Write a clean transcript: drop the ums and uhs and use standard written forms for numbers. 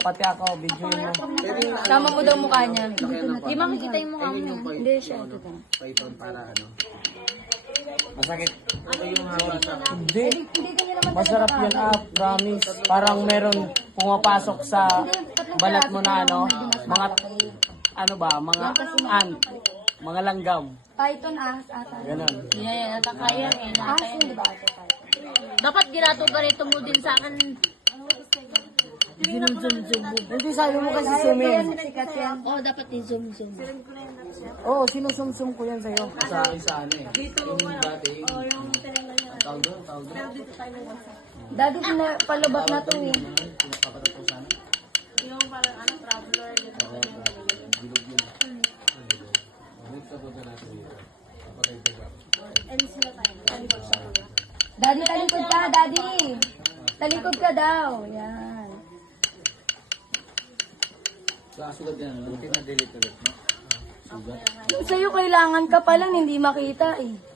pati ako, video mo. Sama mo daw mukha niya. Di makikita yung mukha mo. Hindi siya. Python para ano? Masakit. Ito yung hawak sa Hindi. Masarap yun promise. Parang meron pumapasok sa balat mo na ano, mga, ano ba, mga ant, mga langgam. Python ahas ata. Ganon. Yeah, natakaya eh. Ahas yun, di ba? Dapat ginato ganito mo din sa akin. Hindi sabi mo kasi sumin. Sikat yan. Oh, dapat i-zoom-zoom. Oo, sinusumsum ko yan sa'yo. sa ano eh. Yung dati, yung tawag doon. Daddy, palubak na to eh. Pinapapatapusan. Yung parang ano, traveler. Bilog yun. Ulit sa punta natin dito. Papatay ko ba? Daddy, talikod ka, Daddy. Talikod ka daw. Yan. Sugat yan. Buti na delete ulit, no? Sugat. Sa'yo kailangan ka pa lang, hindi makita eh.